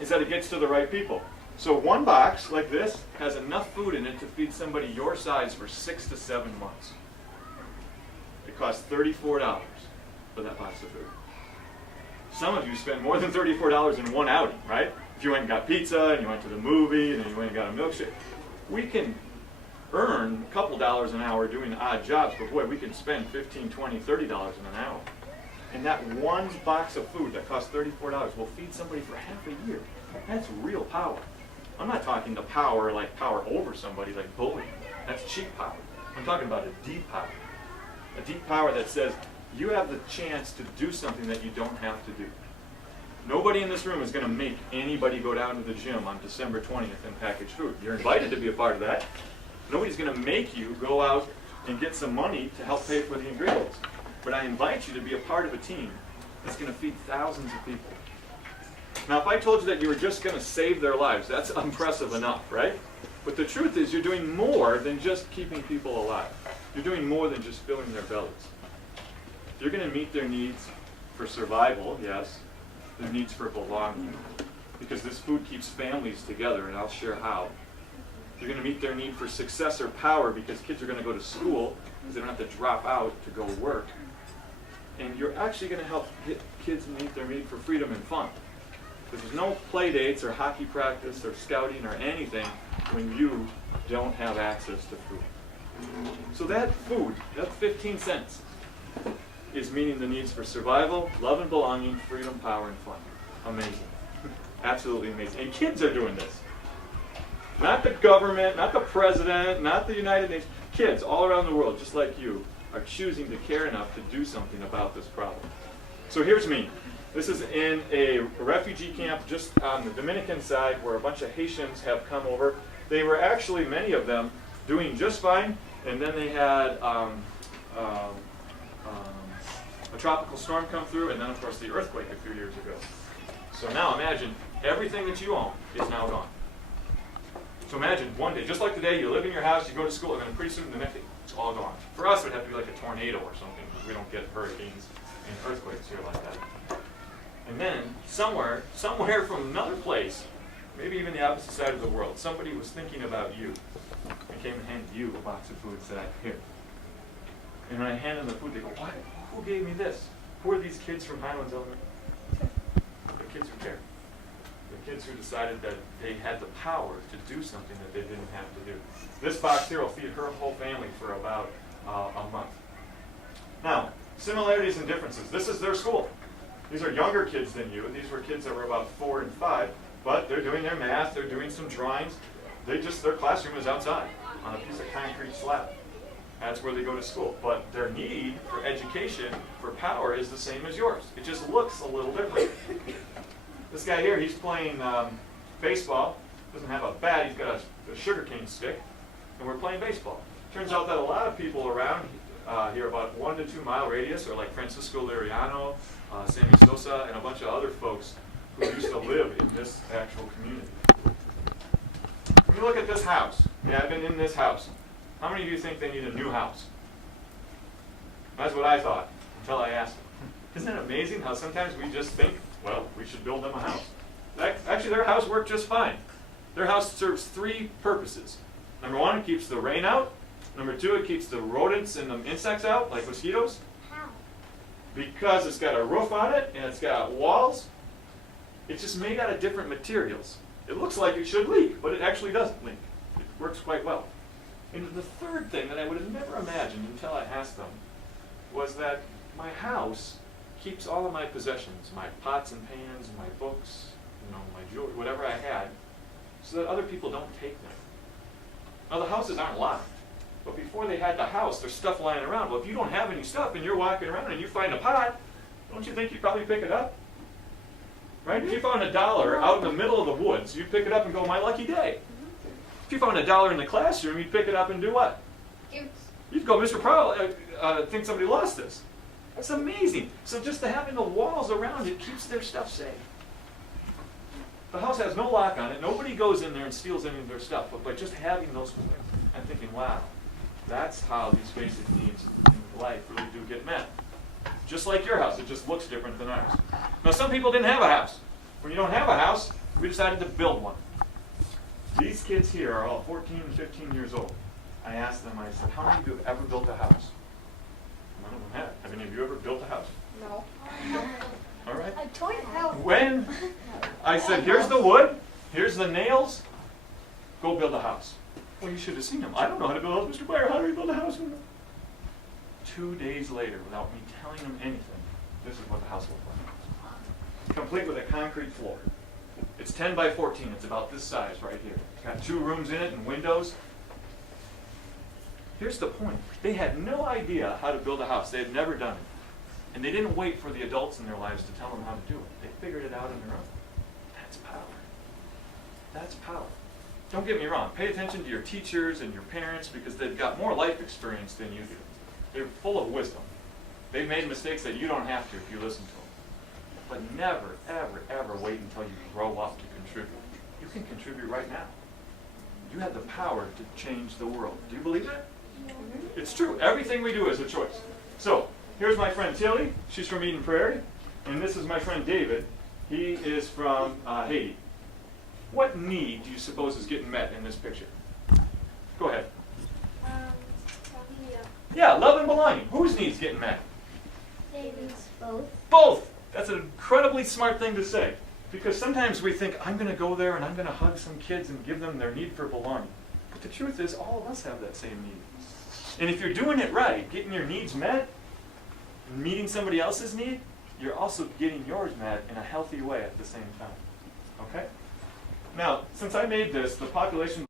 is that it gets to the right people. So one box like this has enough food in it to feed somebody your size for 6 to 7 months. It costs $34 for that box of food. Some of you spend more than $34 in one outing, right? If you went and got pizza, and you went to the movie, and then you went and got a milkshake. We can earn a couple dollars an hour doing odd jobs, but boy, we can spend $15, $20, $30 in an hour. And that one box of food that costs $34 will feed somebody for half a year. That's real power. I'm not talking the power like power over somebody, like bullying. That's cheap power. I'm talking about a deep power. A deep power that says, you have the chance to do something that you don't have to do. Nobody in this room is going to make anybody go down to the gym on December 20th and package food. You're invited to be a part of that. Nobody's going to make you go out and get some money to help pay for the ingredients. But I invite you to be a part of a team that's going to feed thousands of people. Now, if I told you that you were just going to save their lives, that's impressive enough, right? But the truth is you're doing more than just keeping people alive. You're doing more than just filling their bellies. You're going to meet their needs for survival, yes, their needs for belonging, because this food keeps families together, and I'll share how. You're going to meet their need for success or power, because kids are going to go to school, because they don't have to drop out to go work. And you're actually going to help kids meet their need for freedom and fun. Because there's no play dates or hockey practice or scouting or anything when you don't have access to food. So that food, that 15 cents, is meeting the needs for survival, love and belonging, freedom, power, and fun. Amazing. Absolutely amazing. And kids are doing this. Not the government, not the president, not the United Nations. Kids all around the world, just like you, are choosing to care enough to do something about this problem. So here's me. This is in a refugee camp just on the Dominican side where a bunch of Haitians have come over. They were actually, many of them, doing just fine, and then they had a tropical storm come through, and then of course the earthquake a few years ago. So now imagine everything that you own is now gone. So imagine one day, just like today, you live in your house, you go to school, and then pretty soon the next day, it's all gone. For us, it would have to be like a tornado or something, because we don't get hurricanes and earthquakes here like that. And then somewhere from another place, maybe even the opposite side of the world, somebody was thinking about you and came and handed you a box of food and said, here. And when I handed them the food, they go, why? Who gave me this? Who are these kids from Highlands Elementary? The kids who care. The kids who decided that they had the power to do something that they didn't have to do. This box here will feed her whole family for about a month. Now, similarities and differences. This is their school. These are younger kids than you. These were kids that were about 4 and 5, but they're doing their math, they're doing some drawings. Their classroom is outside on a piece of concrete slab. That's where they go to school. But their need for education, for power, is the same as yours. It just looks a little different. This guy here, he's playing baseball. Doesn't have a bat, he's got a sugarcane stick. And we're playing baseball. Turns out that a lot of people around here, about 1 to 2 mile radius, are like Francisco Liriano, Sammy Sosa, and a bunch of other folks who used to live in this actual community. When you look at this house, yeah, I've been in this house. How many of you think they need a new house? That's what I thought, until I asked them. Isn't it amazing how sometimes we just think, well, we should build them a house? Actually, their house worked just fine. Their house serves 3 purposes. Number 1, it keeps the rain out. Number 2, it keeps the rodents and the insects out, like mosquitoes. How? Because it's got a roof on it, and it's got walls. It's just made out of different materials. It looks like it should leak, but it actually doesn't leak. It works quite well. And the third thing that I would have never imagined until I asked them was that my house keeps all of my possessions, my pots and pans, my books, my jewelry, whatever I had, so that other people don't take them. Now the houses aren't locked, but before they had the house, there's stuff lying around. Well, if you don't have any stuff and you're walking around and you find a pot, don't you think you'd probably pick it up? Right? If you found $1 out in the middle of the woods, you'd pick it up and go, my lucky day. If you found $1 in the classroom, you'd pick it up and do what? You'd go, Mr. Prowl, I think somebody lost this. That's amazing. So just having the walls around it keeps their stuff safe. The house has no lock on it. Nobody goes in there and steals any of their stuff. But by just having those things, I'm thinking, wow, that's how these basic needs in life really do get met. Just like your house, it just looks different than ours. Now, some people didn't have a house. When you don't have a house, We decided to build one. These kids here are all 14 and 15 years old. I asked them, I said, how many of you have ever built a house? None of them have. Have any of you ever built a house? No. All right. A toy house. When I said, here's the wood, here's the nails, go build a house. Well, you should have seen them. I don't know how to build a house. Mr. Baier, how do we build a house? 2 days later, without me telling them anything, this is what the house looked like. Complete with a concrete floor. It's 10 by 14. It's about this size right here. It's got 2 rooms in it and windows. Here's the point. They had no idea how to build a house. They had never done it. And they didn't wait for the adults in their lives to tell them how to do it. They figured it out on their own. That's power. That's power. Don't get me wrong. Pay attention to your teachers and your parents because they've got more life experience than you do. They're full of wisdom. They've made mistakes that you don't have to if you listen to them. But never, ever, ever wait until you grow up to contribute. You can contribute right now. You have the power to change the world. Do you believe that? It's true. Everything we do is a choice. So, here's my friend Tilly. She's from Eden Prairie. And this is my friend David. He is from Haiti. What need do you suppose is getting met in this picture? Go ahead. Yeah, love and belonging. Whose needs getting met? David's both. Both. That's an incredibly smart thing to say. Because sometimes we think, I'm going to go there and I'm going to hug some kids and give them their need for belonging. But the truth is, all of us have that same need. And if you're doing it right, getting your needs met, and meeting somebody else's need, you're also getting yours met in a healthy way at the same time. Okay? Now, since I made this, the population